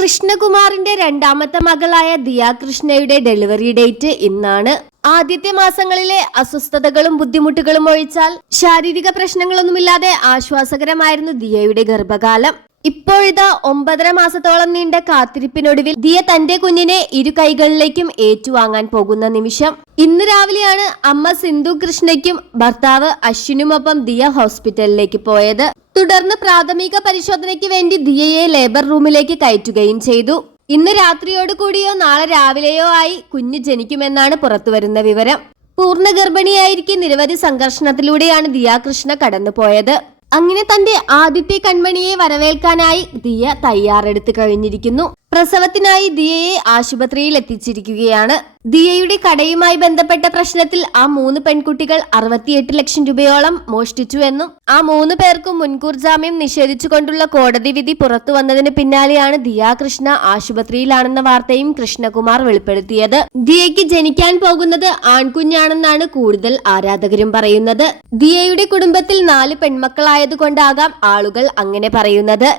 കൃഷ്ണകുമാറിന്റെ രണ്ടാമത്തെ മകളായ ദിയ കൃഷ്ണയുടെ ഡെലിവറി ഡേറ്റ് ഇന്നാണ്. ആദ്യത്തെ മാസങ്ങളിലെ അസ്വസ്ഥതകളും ബുദ്ധിമുട്ടുകളും ഒഴിച്ചാൽ ശാരീരിക പ്രശ്നങ്ങളൊന്നുമില്ലാതെ ആശ്വാസകരമായിരുന്നു ദിയയുടെ ഗർഭകാലം. ഇപ്പോഴിതാ 9.5 മാസത്തോളം നീണ്ട കാത്തിരിപ്പിനൊടുവിൽ ദിയ തന്റെ കുഞ്ഞിനെ ഇരു കൈകളിലേക്കും ഏറ്റുവാങ്ങാൻ പോകുന്ന നിമിഷം. ഇന്ന് രാവിലെയാണ് അമ്മ സിന്ധു കൃഷ്ണയ്ക്കും ഭർത്താവ് അശ്വിനുമൊപ്പം ദിയ ഹോസ്പിറ്റലിലേക്ക് പോയത്. തുടർന്ന് പ്രാഥമിക പരിശോധനയ്ക്ക് വേണ്ടി ദിയയെ ലേബർ റൂമിലേക്ക് കയറ്റുകയും ചെയ്തു. ഇന്ന് രാത്രിയോട് കൂടിയോ നാളെ രാവിലെയോ ആയി കുഞ്ഞ് ജനിക്കുമെന്നാണ് പുറത്തുവരുന്ന വിവരം. പൂർണ്ണ ഗർഭിണിയായിരിക്കെ നിരവധി സംഘർഷണത്തിലൂടെയാണ് ദിയ കൃഷ്ണ കടന്നുപോയത്. അങ്ങനെ തന്റെ ആദ്യത്തെ കൺമണിയെ വരവേൽക്കാനായി ദിയ തയ്യാറെടുത്ത് കഴിഞ്ഞിരിക്കുന്നു. പ്രസവത്തിനായി ദിയയെ ആശുപത്രിയിൽ എത്തിച്ചിരിക്കുകയാണ്. ദിയയുടെ കടയുമായി ബന്ധപ്പെട്ട പ്രശ്നത്തിൽ ആ 3 പെൺകുട്ടികൾ 68 ലക്ഷം രൂപയോളം മോഷ്ടിച്ചു എന്നും ആ 3 പേർക്കും മുൻകൂർ ജാമ്യം നിഷേധിച്ചുകൊണ്ടുള്ള കോടതി വിധി പുറത്തു വന്നതിന് പിന്നാലെയാണ് ദിയ കൃഷ്ണ ആശുപത്രിയിലാണെന്ന വാർത്തയും കൃഷ്ണകുമാർ വെളിപ്പെടുത്തിയത്. ദിയയ്ക്ക് ജനിക്കാൻ പോകുന്നത് ആൺകുഞ്ഞാണെന്നാണ് കൂടുതൽ ആരാധകരും പറയുന്നത്. ദിയയുടെ കുടുംബത്തിൽ 4 പെൺമക്കളായതുകൊണ്ടാകാം ആളുകൾ അങ്ങനെ പറയുന്നത്.